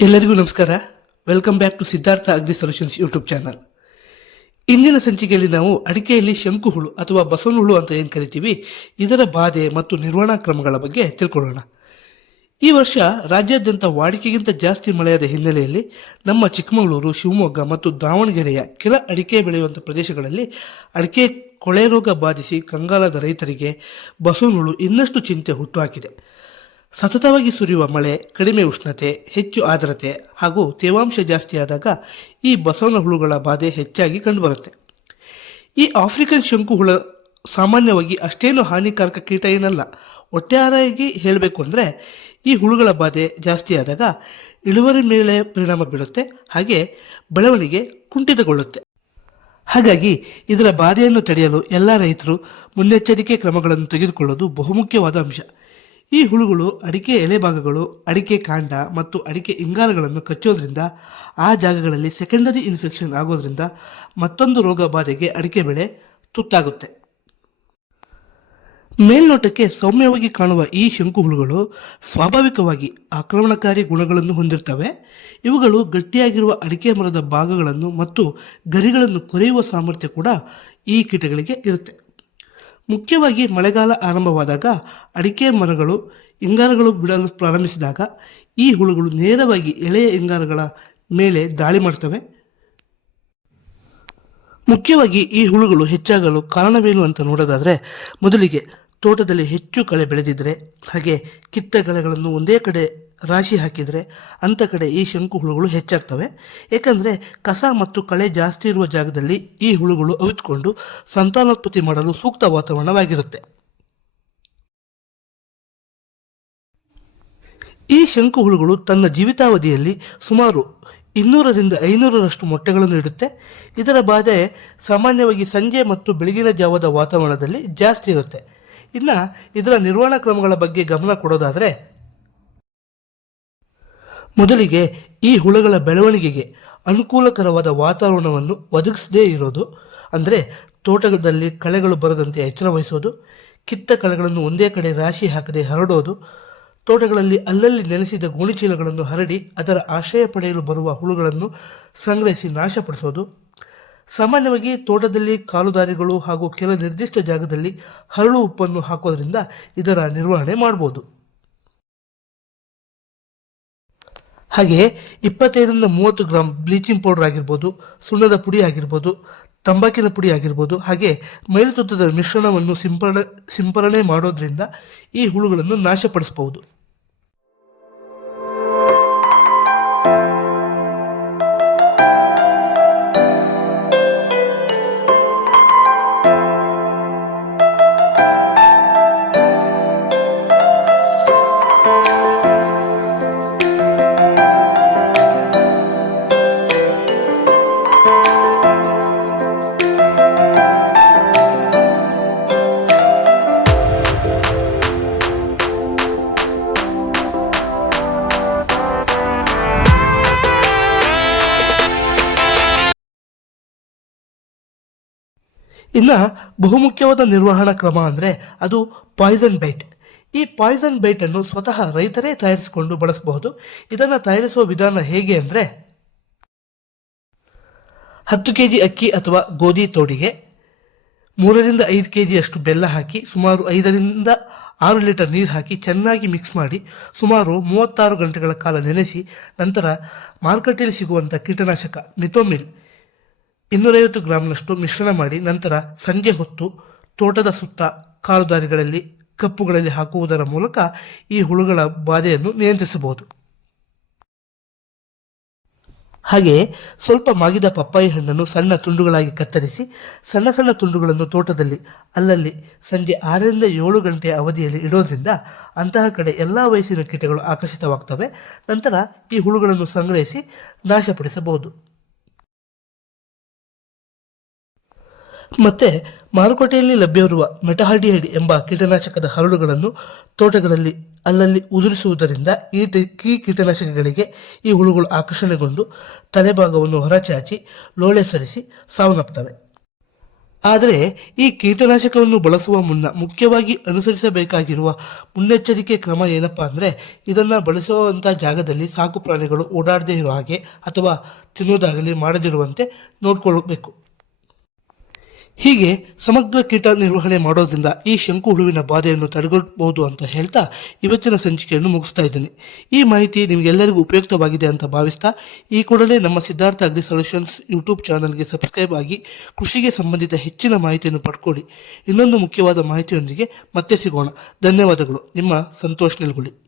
ಎಲ್ಲರಿಗೂ ನಮಸ್ಕಾರ. Welcome back to Siddhartha agri solutions YouTube channel. ಇಂದಿನ ಸಂಚಿಕೆಯಲ್ಲಿ ನಾವು ಅಡಿಕೆಯಲ್ಲಿ ಶಂಕು ಹುಳು ಅಥವಾ ಬಸವನ ಹುಳು ಅಂತ ಏನು ಕರಿತೀವಿ, ಇದರ ಬಾಧೆ ಮತ್ತು ನಿರ್ವಹಣಾ ಕ್ರಮಗಳ ಬಗ್ಗೆ ತಿಳ್ಕೊಳ್ಳೋಣ. ಈ ವರ್ಷ ರಾಜ್ಯಾದ್ಯಂತ ವಾಡಿಕೆಗಿಂತ ಜಾಸ್ತಿ ಮಳೆಯಾದ ಹಿನ್ನೆಲೆಯಲ್ಲಿ ನಮ್ಮ ಚಿಕ್ಕಮಗಳೂರು, ಶಿವಮೊಗ್ಗ ಮತ್ತು ದಾವಣಗೆರೆಯ ಕೆಲ ಅಡಿಕೆ ಬೆಳೆಯುವಂಥ ಪ್ರದೇಶಗಳಲ್ಲಿ ಅಡಿಕೆ ಕೊಳೆ ರೋಗ ಬಾಧಿಸಿ ಕಂಗಾಲಾದ ರೈತರಿಗೆ ಬಸವನ ಹುಳು ಇನ್ನಷ್ಟು ಚಿಂತೆ ಹುಟ್ಟುಹಾಕಿದೆ. ಸತತವಾಗಿ ಸುರಿಯುವ ಮಳೆ, ಕಡಿಮೆ ಉಷ್ಣತೆ, ಹೆಚ್ಚು ಆರ್ದ್ರತೆ ಹಾಗೂ ತೇವಾಂಶ ಜಾಸ್ತಿಯಾದಾಗ ಈ ಬಸವನ ಹುಳುಗಳ ಬಾಧೆ ಹೆಚ್ಚಾಗಿ ಕಂಡುಬರುತ್ತೆ. ಈ ಆಫ್ರಿಕನ್ ಶಂಕು ಹುಳ ಸಾಮಾನ್ಯವಾಗಿ ಅಷ್ಟೇನು ಹಾನಿಕಾರಕ ಕೀಟ ಏನಲ್ಲ. ಒಟ್ಟಾರೆಯಾಗಿ ಹೇಳಬೇಕು ಅಂದರೆ ಈ ಹುಳುಗಳ ಬಾಧೆ ಜಾಸ್ತಿಯಾದಾಗ ಇಳುವರಿ ಮೇಲೆ ಪರಿಣಾಮ ಬೀಳುತ್ತೆ, ಹಾಗೆ ಬೆಳವಣಿಗೆ ಕುಂಠಿತಗೊಳ್ಳುತ್ತೆ. ಹಾಗಾಗಿ ಇದರ ಬಾಧೆಯನ್ನು ತಡೆಯಲು ಎಲ್ಲ ರೈತರು ಮುನ್ನೆಚ್ಚರಿಕೆ ಕ್ರಮಗಳನ್ನು ತೆಗೆದುಕೊಳ್ಳೋದು ಬಹುಮುಖ್ಯವಾದ ಅಂಶ. ಈ ಹುಳುಗಳು ಅಡಿಕೆ ಎಲೆ ಭಾಗಗಳು, ಅಡಿಕೆ ಕಾಂಡ ಮತ್ತು ಅಡಿಕೆ ಇಂಗಾಲಗಳನ್ನು ಕಚ್ಚೋದ್ರಿಂದ ಆ ಜಾಗಗಳಲ್ಲಿ ಸೆಕೆಂಡರಿ ಇನ್ಫೆಕ್ಷನ್ ಆಗೋದ್ರಿಂದ ಮತ್ತೊಂದು ರೋಗ ಬಾಧೆಗೆ ಅಡಿಕೆ ಬೆಳೆ ತುತ್ತಾಗುತ್ತೆ. ಮೇಲ್ನೋಟಕ್ಕೆ ಸೌಮ್ಯವಾಗಿ ಕಾಣುವ ಈ ಶಂಕು ಹುಳುಗಳು ಸ್ವಾಭಾವಿಕವಾಗಿ ಆಕ್ರಮಣಕಾರಿ ಗುಣಗಳನ್ನು ಹೊಂದಿರ್ತವೆ. ಇವುಗಳು ಗಟ್ಟಿಯಾಗಿರುವ ಅಡಿಕೆ ಮರದ ಭಾಗಗಳನ್ನು ಮತ್ತು ಗರಿಗಳನ್ನು ಕೊರೆಯುವ ಸಾಮರ್ಥ್ಯ ಕೂಡ ಈ ಕೀಟಗಳಿಗೆ ಇರುತ್ತೆ. ಮುಖ್ಯವಾಗಿ ಮಳೆಗಾಲ ಆರಂಭವಾದಾಗ ಅಡಿಕೆ ಮರಗಳು ಇಂಗಾಲಗಳು ಬಿಡಲು ಪ್ರಾರಂಭಿಸಿದಾಗ ಈ ಹುಳುಗಳು ನೇರವಾಗಿ ಎಳೆಯ ಇಂಗಾಲಗಳ ಮೇಲೆ ದಾಳಿ ಮಾಡ್ತವೆ. ಮುಖ್ಯವಾಗಿ ಈ ಹುಳುಗಳು ಹೆಚ್ಚಾಗಲು ಕಾರಣವೇನು ಅಂತ ನೋಡೋದಾದರೆ, ಮೊದಲಿಗೆ ತೋಟದಲ್ಲಿ ಹೆಚ್ಚು ಕಳೆ ಬೆಳೆದಿದ್ದರೆ, ಹಾಗೆ ಕಿತ್ತ ಕಳೆಗಳನ್ನು ಒಂದೇ ಕಡೆ ರಾಶಿ ಹಾಕಿದರೆ ಅಂಥ ಕಡೆ ಈ ಶಂಕು ಹುಳುಗಳು ಹೆಚ್ಚಾಗ್ತವೆ. ಏಕೆಂದರೆ ಕಸ ಮತ್ತು ಕಳೆ ಜಾಸ್ತಿ ಇರುವ ಜಾಗದಲ್ಲಿ ಈ ಹುಳುಗಳು ಅವಿತುಕೊಂಡು ಸಂತಾನೋತ್ಪತ್ತಿ ಮಾಡಲು ಸೂಕ್ತ ವಾತಾವರಣವಾಗಿರುತ್ತೆ. ಈ ಶಂಕು ಹುಳುಗಳು ತನ್ನ ಜೀವಿತಾವಧಿಯಲ್ಲಿ ಸುಮಾರು 200ರಿಂದ 500ರಷ್ಟು ಮೊಟ್ಟೆಗಳನ್ನು ಇಡುತ್ತೆ. ಇದರ ಬಾಧೆ ಸಾಮಾನ್ಯವಾಗಿ ಸಂಜೆ ಮತ್ತು ಬೆಳಗಿನ ಜಾವದ ವಾತಾವರಣದಲ್ಲಿ ಜಾಸ್ತಿ ಇರುತ್ತೆ. ಇನ್ನು ಇದರ ನಿರ್ವಹಣಾ ಕ್ರಮಗಳ ಬಗ್ಗೆ ಗಮನ ಕೊಡೋದಾದರೆ, ಮೊದಲಿಗೆ ಈ ಹುಳುಗಳ ಬೆಳವಣಿಗೆಗೆ ಅನುಕೂಲಕರವಾದ ವಾತಾವರಣವನ್ನು ಒದಗಿಸದೇ ಇರೋದು, ಅಂದರೆ ತೋಟದಲ್ಲಿ ಕಳೆಗಳು ಬರದಂತೆ ಎಚ್ಚರ ವಹಿಸೋದು, ಕಿತ್ತ ಕಳೆಗಳನ್ನು ಒಂದೇ ಕಡೆ ರಾಶಿ ಹಾಕದೆ ಹರಡೋದು, ತೋಟಗಳಲ್ಲಿ ಅಲ್ಲಲ್ಲಿ ನೆನೆಸಿದ ಗೋಣಿಚೀಲಗಳನ್ನು ಹರಡಿ ಅದರ ಆಶ್ರಯ ಪಡೆಯಲು ಬರುವ ಹುಳುಗಳನ್ನು ಸಂಗ್ರಹಿಸಿ ನಾಶಪಡಿಸೋದು. ಸಾಮಾನ್ಯವಾಗಿ ತೋಟದಲ್ಲಿ ಕಾಲುದಾರಿಗಳು ಹಾಗೂ ಕೆಲ ನಿರ್ದಿಷ್ಟ ಜಾಗದಲ್ಲಿ ಹರಳು ಉಪ್ಪನ್ನು ಹಾಕೋದ್ರಿಂದ ಇದರ ನಿರ್ವಹಣೆ ಮಾಡ್ಬೋದು. ಹಾಗೆ 25ರಿಂದ 30 ಗ್ರಾಂ ಬ್ಲೀಚಿಂಗ್ ಪೌಡರ್ ಆಗಿರ್ಬೋದು, ಸುಣ್ಣದ ಪುಡಿ ಆಗಿರ್ಬೋದು, ತಂಬಾಕಿನ ಪುಡಿ ಆಗಿರ್ಬೋದು, ಹಾಗೆ ಮೈಲುತುತ್ತದ ಮಿಶ್ರಣವನ್ನು ಸಿಂಪರಣೆ ಮಾಡೋದ್ರಿಂದ ಈ ಹುಳುಗಳನ್ನು ನಾಶಪಡಿಸಬಹುದು. ಇನ್ನು ಬಹುಮುಖ್ಯವಾದ ನಿರ್ವಹಣಾ ಕ್ರಮ ಅಂದರೆ ಅದು ಪಾಯ್ಸನ್ ಬೈಟ್. ಈ ಪಾಯ್ಸನ್ ಬೈಟನ್ನು ಸ್ವತಃ ರೈತರೇ ತಯಾರಿಸಿಕೊಂಡು ಬಳಸಬಹುದು. ಇದನ್ನು ತಯಾರಿಸುವ ವಿಧಾನ ಹೇಗೆ ಅಂದರೆ, 10 kg ಅಕ್ಕಿ ಅಥವಾ ಗೋಧಿ ತೋಡಿಗೆ 3ರಿಂದ 5 kg ಬೆಲ್ಲ ಹಾಕಿ ಸುಮಾರು 5ರಿಂದ 6 ಲೀಟರ್ ನೀರು ಹಾಕಿ ಚೆನ್ನಾಗಿ ಮಿಕ್ಸ್ ಮಾಡಿ ಸುಮಾರು 36 ಗಂಟೆಗಳ ಕಾಲ ನೆನೆಸಿ, ನಂತರ ಮಾರುಕಟ್ಟೆಯಲ್ಲಿ ಸಿಗುವಂಥ ಕೀಟನಾಶಕ ಮಿಥೋಮಿಲ್ 250 ಗ್ರಾಂನಷ್ಟು ಮಿಶ್ರಣ ಮಾಡಿ, ನಂತರ ಸಂಜೆ ಹೊತ್ತು ತೋಟದ ಸುತ್ತ ಕಾಲುದಾರಿಗಳಲ್ಲಿ ಕಪ್ಪುಗಳಲ್ಲಿ ಹಾಕುವುದರ ಮೂಲಕ ಈ ಹುಳುಗಳ ಬಾಧೆಯನ್ನು ನಿಯಂತ್ರಿಸಬಹುದು. ಹಾಗೆಯೇ ಸ್ವಲ್ಪ ಮಾಗಿದ ಪಪ್ಪಾಯಿ ಹಣ್ಣನ್ನು ಸಣ್ಣ ತುಂಡುಗಳಾಗಿ ಕತ್ತರಿಸಿ ಸಣ್ಣ ಸಣ್ಣ ತುಂಡುಗಳನ್ನು ತೋಟದಲ್ಲಿ ಅಲ್ಲಲ್ಲಿ ಸಂಜೆ 6ರಿಂದ 7 ಗಂಟೆಯ ಅವಧಿಯಲ್ಲಿ ಇಡೋದ್ರಿಂದ ಅಂತಹ ಕಡೆ ಎಲ್ಲ ವಯಸ್ಸಿನ ಕೀಟಗಳು ಆಕರ್ಷಿತವಾಗ್ತವೆ. ನಂತರ ಈ ಹುಳುಗಳನ್ನು ಸಂಗ್ರಹಿಸಿ ನಾಶಪಡಿಸಬಹುದು. ಮತ್ತು ಮಾರುಕಟ್ಟೆಯಲ್ಲಿ ಲಭ್ಯವಿರುವ ಮೆಟಹಾಲ್ಡಿಹೈಡ್ ಎಂಬ ಕೀಟನಾಶಕದ ಹರಳುಗಳನ್ನು ತೋಟಗಳಲ್ಲಿ ಅಲ್ಲಲ್ಲಿ ಉದುರಿಸುವುದರಿಂದ ಈ ಕೀಟನಾಶಕಗಳಿಗೆ ಈ ಹುಳುಗಳು ಆಕರ್ಷಣೆಗೊಂಡು ತಲೆಭಾಗವನ್ನು ಹೊರಚಾಚಿ ಲೋಳೆ ಸರಿಸಿ ಸಾವನ್ನಪ್ಪುತ್ತವೆ. ಆದರೆ ಈ ಕೀಟನಾಶಕವನ್ನು ಬಳಸುವ ಮುನ್ನ ಮುಖ್ಯವಾಗಿ ಅನುಸರಿಸಬೇಕಾಗಿರುವ ಮುನ್ನೆಚ್ಚರಿಕೆ ಕ್ರಮ ಏನಪ್ಪಾ ಅಂದರೆ ಇದನ್ನು ಬಳಸುವಂಥ ಜಾಗದಲ್ಲಿ ಸಾಕು ಪ್ರಾಣಿಗಳು ಓಡಾಡದೇ ಇರೋ ಹಾಗೆ ಅಥವಾ ತಿನ್ನೋದಾಗಲಿ ಮಾಡದಿರುವಂತೆ ನೋಡ್ಕೊಳ್ಬೇಕು. ಹೀಗೆ ಸಮಗ್ರ ಕೀಟ ನಿರ್ವಹಣೆ ಮಾಡೋದ್ರಿಂದ ಈ ಶಂಕು ಹುಳುವಿನ ಬಾಧೆಯನ್ನು ತಡೆಗಟ್ಟಬಹುದು ಅಂತ ಹೇಳ್ತಾ ಇವತ್ತಿನ ಸಂಚಿಕೆಯನ್ನು ಮುಗಿಸ್ತಾ ಇದ್ದೀನಿ. ಈ ಮಾಹಿತಿ ನಿಮಗೆಲ್ಲರಿಗೂ ಉಪಯುಕ್ತವಾಗಿದೆ ಅಂತ ಭಾವಿಸ್ತಾ ಈ ಕೂಡಲೇ ನಮ್ಮ ಸಿದ್ಧಾರ್ಥ ಅಗ್ರಿ ಸೊಲ್ಯೂಷನ್ಸ್ ಯೂಟ್ಯೂಬ್ ಚಾನಲ್ಗೆ ಸಬ್ಸ್ಕ್ರೈಬ್ ಆಗಿ ಕೃಷಿಗೆ ಸಂಬಂಧಿತ ಹೆಚ್ಚಿನ ಮಾಹಿತಿಯನ್ನು ಪಡ್ಕೊಳ್ಳಿ. ಇನ್ನೊಂದು ಮುಖ್ಯವಾದ ಮಾಹಿತಿಯೊಂದಿಗೆ ಮತ್ತೆ ಸಿಗೋಣ. ಧನ್ಯವಾದಗಳು. ನಿಮ್ಮ ಸಂತೋಷ್ ನಿಲ್ಗುಳಿ.